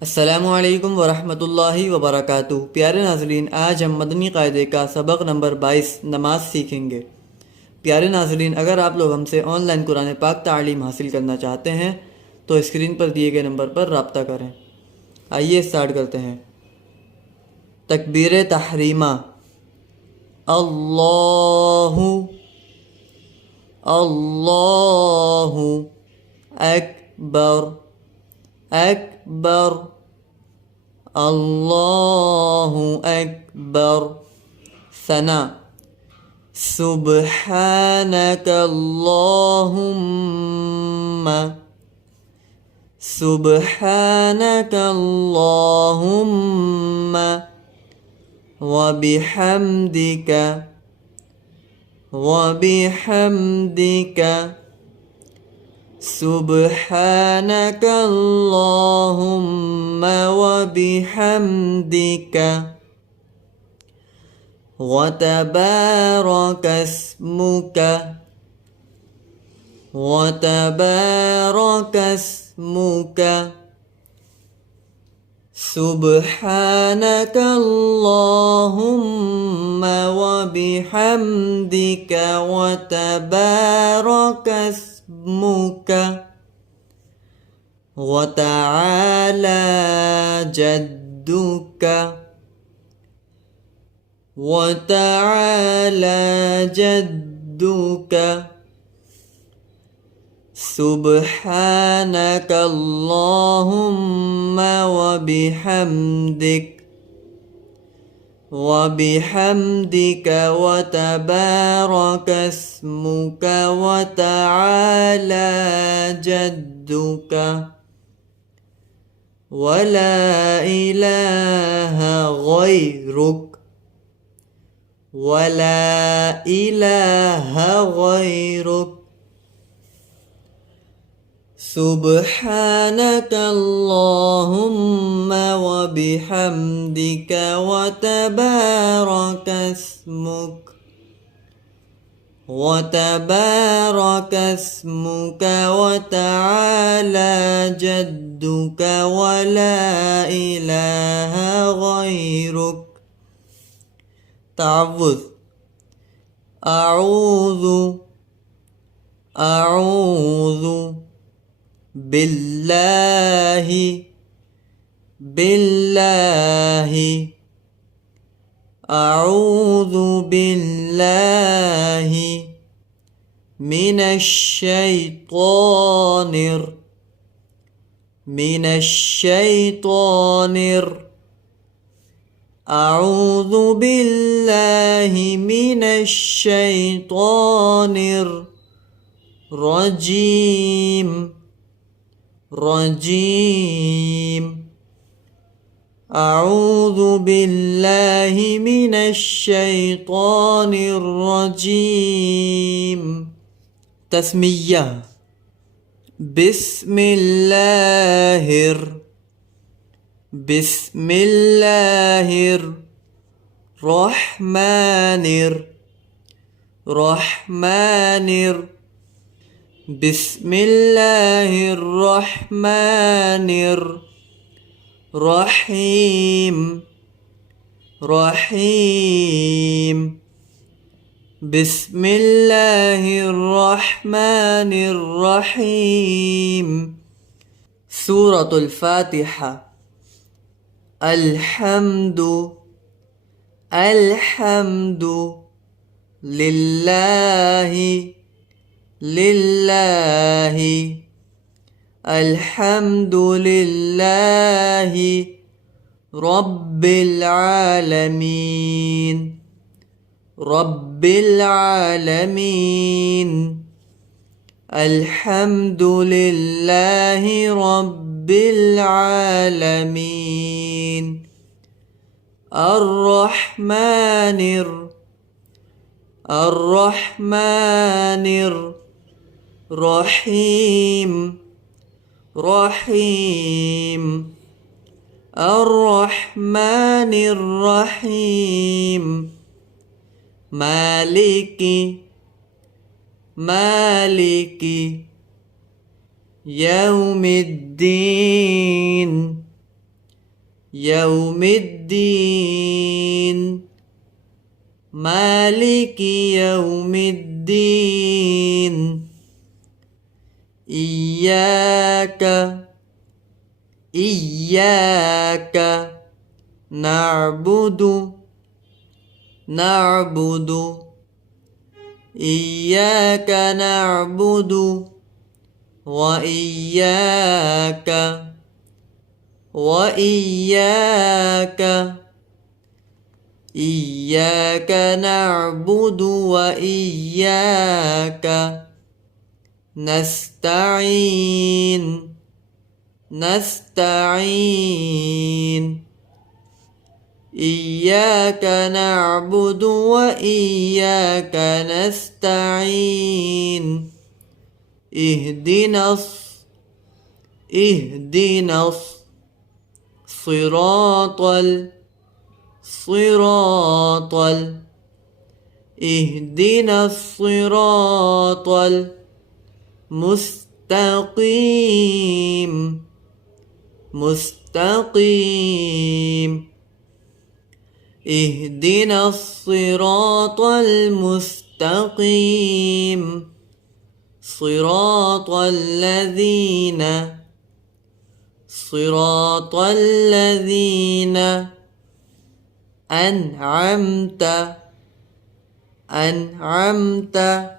अस्सलामुअलैकुम वरहमतुल्लाहि वबरकातुहू। प्यारे नाज़रीन, आज हम मदनी क़ायदे का सबक नंबर 22 नमाज सीखेंगे। प्यारे नाज़रीन, अगर आप लोग हमसे ऑनलाइन कुरान पाक तालीम हासिल करना चाहते हैं तो स्क्रीन पर दिए गए नंबर पर रब्ता करें। आइए स्टार्ट करते हैं। तकबीर तहरीमा। अल्लाहु अल्लाहु अकबर अकबर अल्लाहु अकबर। सना। सुब्हानक अल्लाहुम्मा सुब्हानक अल्लाहुम्मा व बिहम्दिका सुब्हानक अल्लाहुम्मा व बिहम्दिका व तबारक अस्मुका सुब्हानक अल्लाहुम्मा व बिहम्दिका व तबारक अस्मुका व तआला जद्दुका सुब्हानक अल्लाहुम्मा व बिहम्दिका व तबारक अस्मुका व तआला जद्दुका व ला इलाहा गैरुक। सुब्हानक अल्लाहुम्मा व बिहम्दिका व तबारक अस्मुका व तआला जद्दुका व ला इलाहा गैरुक। तअव्वुज़। अऊज़ु बिल्लाहि अऊज़ु बिल्लाहि अऊज़ु बिल्लाहि मिनश्शैतानिर रजीम। अऊज़ु बिल्लाहि मिनश्शैतानिर रजीम। तस्मिया। बिस्मिल्लाहिर रहमानिर बिस्मिल्लाहिर रहमानिर रहीम। बिस्मिल्लाहिर रहमानिर रहीम। सूरतुल फातिहा। अल्हम्दु लिल्लाहि अल्हम्दु लिल्लाहि रब्बिल आलमीन। अल्हम्दु लिल्लाहि रब्बिल आलमीन। अर्रहमानिर रहीम। अर्रहमानिर रहीम। मालिकी यौमिद्दीन يوم الدين مالك يوم الدين إياك إياك نعبد إياك نعبد وإياك إياك نعبد وإياك نستعين إياك نعبد وإياك نستعين اهدنا الصراط اهدنا الصراط المستقيم اهدنا الصراط المستقيم صراط الذين أنعمت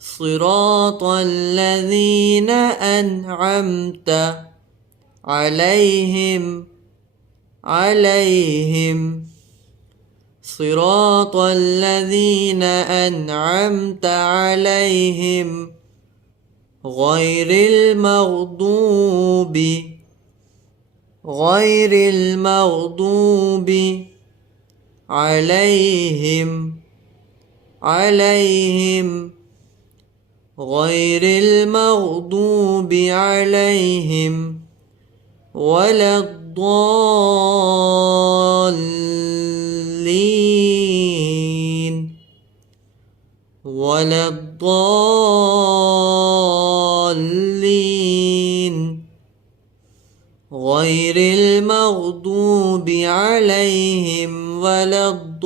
صراط الذين أنعمت عليهم صراط الذين أنعمت عليهم غير المغضوب عليهم غير المغضوب عليهم ولا الضالين غير المغضوب عليهم ولا الضالين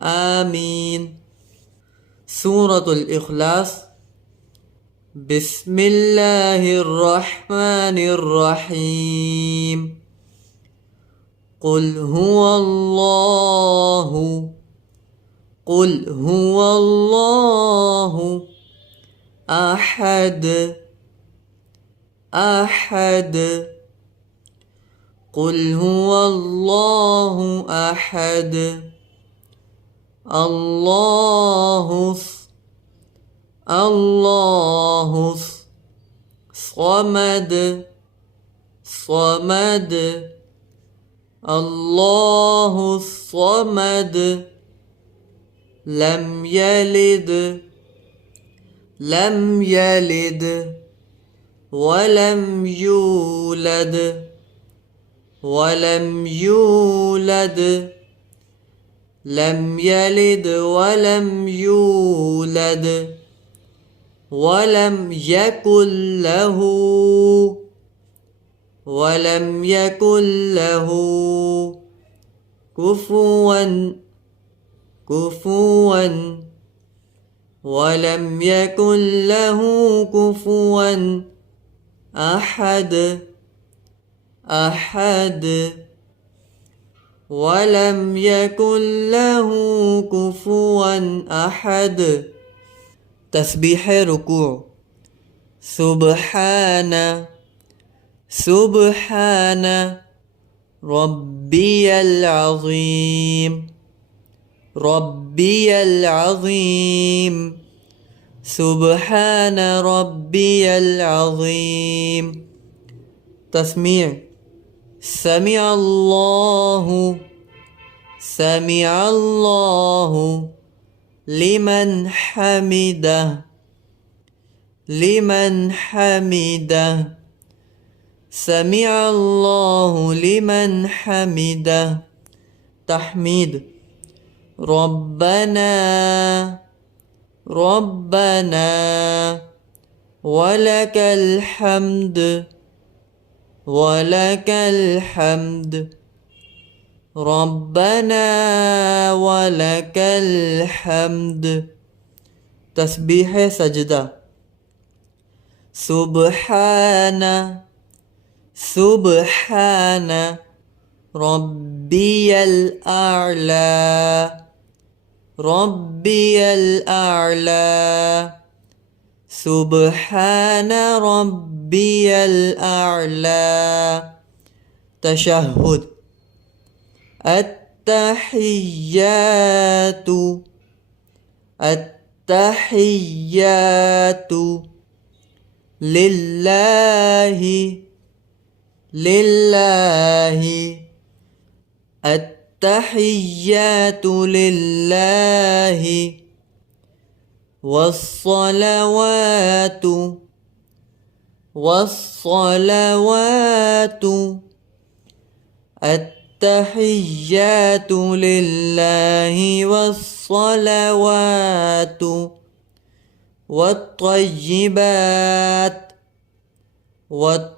آمين. سورة الإخلاص. بسم الله الرحمن الرحيم. قل هو الله أحد قل هو الله أحد الله الصمد الله الصمد لم يلد ولم يولد لم يلد ولم يولد ولم يكن له كفوا ولم يكن له كفوا أحد ولم يكن له كفوا أحد. تسبيح ركوع. سبحان ربي العظيم سبحان ربي العظيم. تسميع. سمع الله لمن حمده سمع الله لمن حمده. تحميد. ربنا ولك الحمد ولك الحمد ربنا ولك الحمد. तस्बीह सजदा। सुब्हान सुब्हान रब्बियल आला रब्बियल आला सुब्हान रब्बियल आला। तशहुद। अत्तहिय्यातु अत्तहिय्यातु लिल्लाहि लिल्लाहि अत्तहिय्यातु लिल्लाहि वस्सलवातु वस्सलवातु अत्तहिय्यातु लिल्लाहि वस्सलवातु वत्तय्यिबात वत्तय्यिबात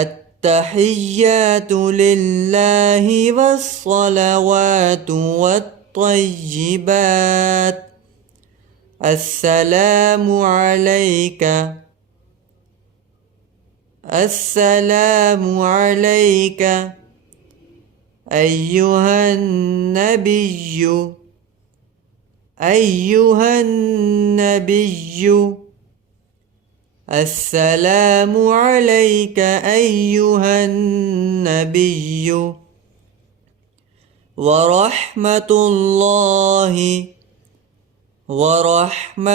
अत्तहिय्यातु लिल्लाहि वस्सलवातु वत्तय्यिबात। अस्सलामु अलैका अस्सलामु अलैका अय्युहन नबिय्यु अय्युहन नबिय्यु। अस्सलामु अलैका अय्युहन नबिय्यु वरहमतुल्लाहि वरहमतुल्लाहि।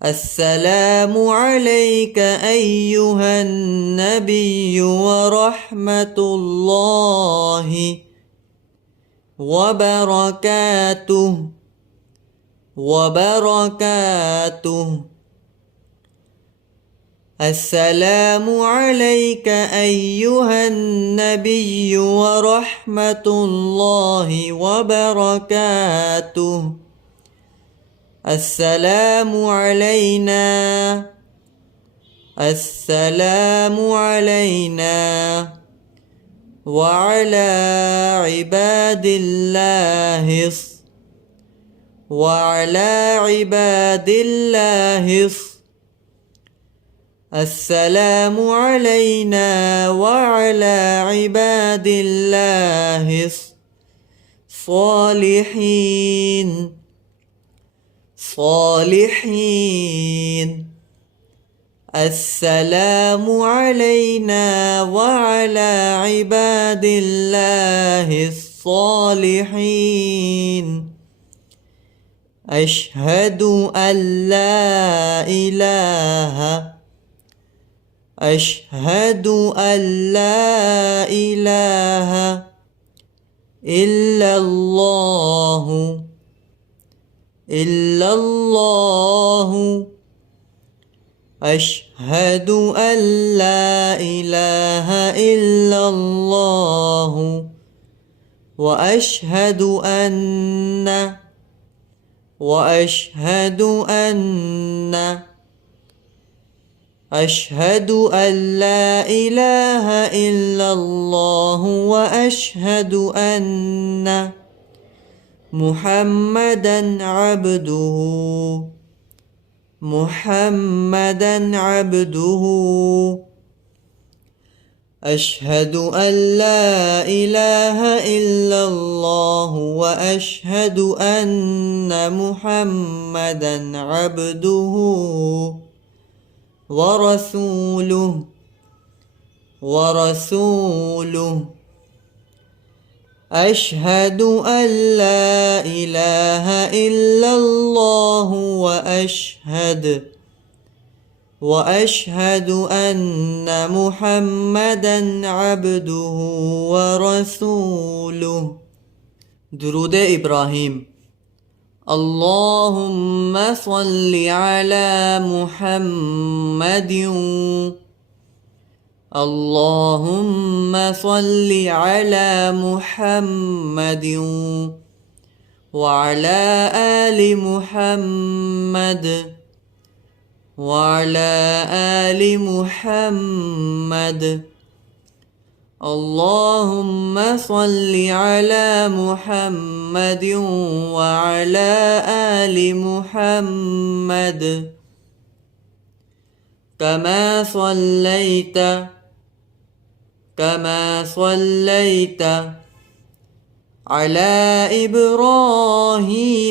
अस्सलामु अलैका अय्युहन नबिय्यु वरहमतुल्लाहि वबरकातुह वबरकातुह। अस्सलामु अलैका अय्युहन नबिय्यु वरहमतुल्लाहि वबरकातुह। अस्सलामु अलैना अस्सलामु अलैना वअला इबादिल्लाहिस वअला इबादिल्लाहिस। अस्सलामु अलैना वअला इबादिल्लाहिस सालिहीन सालिहीन। अस्सलामु अलैना वअला इबादिल्लाहिस सालिहीन। अशहदु अल्ला इलाहा अशहदु अल्ला इलाहा इल्लल्लाहु इल्लल्लाहु। अशहदु अल्ला इलाहा इल्लल्लाहु व अशहदु अन्ना अशहदु अल्ला इलाहा इल्लल्लाहु व अशहदु अन्ना मुहम्मदन अब्दुहु। अशहदु अल्ला इलाहा इल्लल्लाहु व अशहदु अन्ना मुहम्मदन अब्दुहु व रसूलुहु। अशहदु अल्ला इलाहा इल्लल्लाहु व अशहदु अन्ना मुहम्मदन अब्दुहु व रसूलुहु। दुरूद इब्राहिम। अल्लाहुम्मा सल्लि अला मुहम्मदिन अल्लाहुम्मा सल्लि अला मुहम्मदिन وعلى آل محمد وعلى آل محمد. اللهم صل على محمد وعلى آل محمد كما صليت على إبراهيم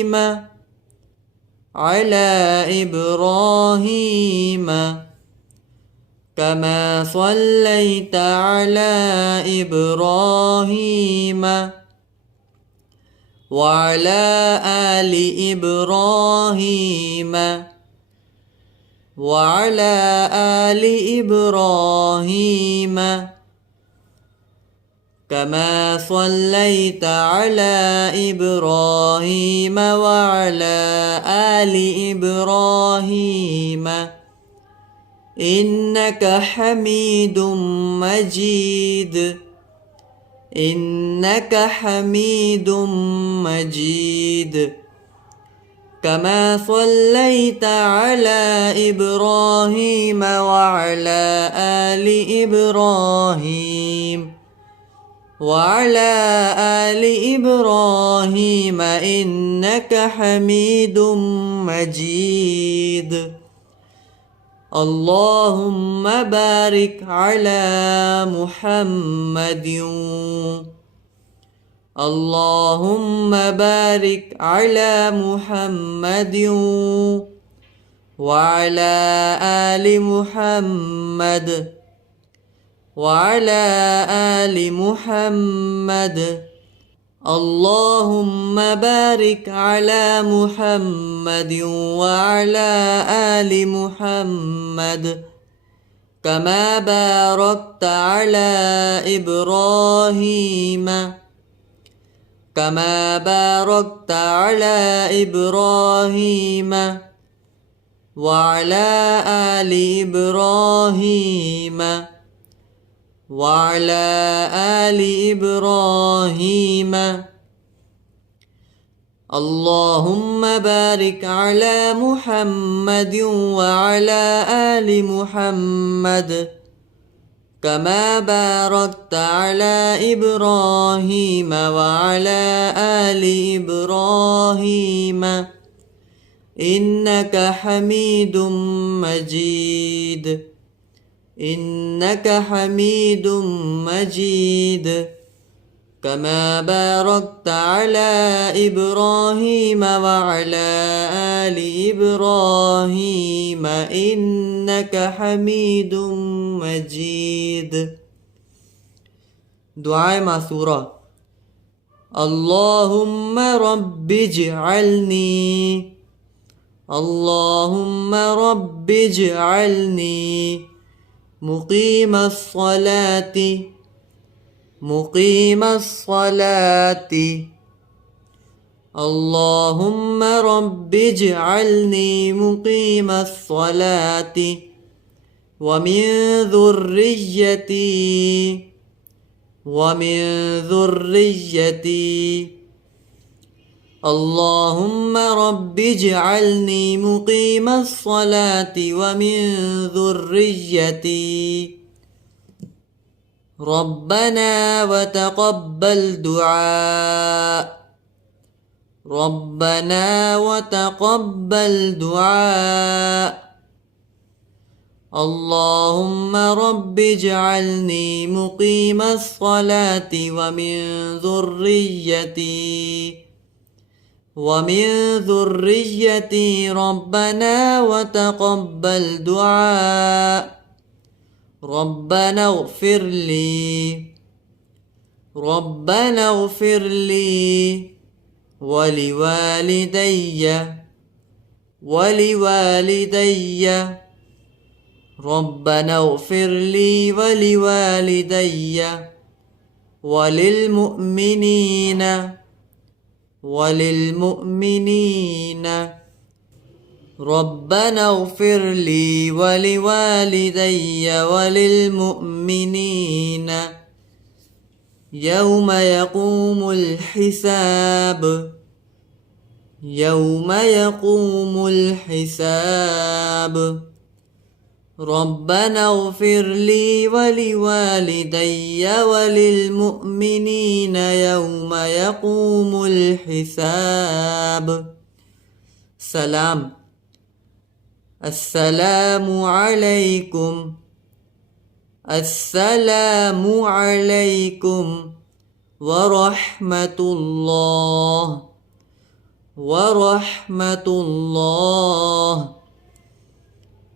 كما صليت على إبراهيم وعلى آل إبراهيم وعلى آل إبراهيم كما صليت على إبراهيم وعلى آل إبراهيم إنك حميد مجيد كما صليت على إبراهيم وعلى آل إبراهيم وعلى آل إبراهيم إنك حميد مجيد. اللهم بارك على محمد اللهم بارك على محمد وعلى آل محمد وعلى آل محمد. اللهم بارك على محمد وعلى آل محمد كما باركت على إبراهيم وعلى آل إبراهيم وعلى آل إبراهيم. اللهم بارك على محمد وعلى آل محمد كما باركت على إبراهيم وعلى آل إبراهيم إنك حميد مجيد كما باركت على إبراهيم وعلى آل إبراهيم إنك حميد مجيد. دعاء معصورة. اللهم رب اجعلني مقيم الصلاة. اللهم رب اجعلني مقيم الصلاة ومن ذريتي. اللهم رب اجعلني مقيم الصلاة ومن ذريتي. ربنا وتقبل دعاء. اللهم رب اجعلني مقيم الصلاة ومن ذريتي. ربنا وتقبل دعاء. ربنا اغفر لي ولوالدي. ربنا اغفر لي ولوالدي وللمؤمنين. ربنا اغفر لي ولوالدي وللمؤمنين يوم يقوم الحساب. यौम यक़ूमुल हिसाब। रब्बना इग़फ़िर ली वलिवालिदैय वलिलमुअ्मिनीन यौम यक़ूमुल हिसाब। सलाम। अस्सलामु अलैकुम। अस्सलामु अलैकुम वरहमतुल्लाह वरहमतुल्लाह।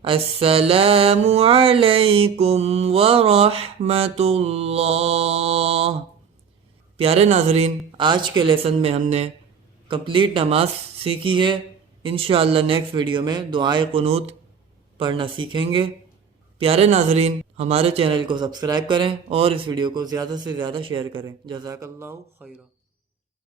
अस्सलामु अलैकुम वरहमतुल्लाह। प्यारे नाज़रीन, आज के लेसन में हमने कंप्लीट नमाज सीखी है। इंशाअल्लाह नेक्स्ट वीडियो में दुआए कुनूत पढ़ना सीखेंगे। प्यारे नाज़रीन, हमारे चैनल को सब्सक्राइब करें और इस वीडियो को ज़्यादा से ज़्यादा शेयर करें। जज़ाकल्लाहु खैरा।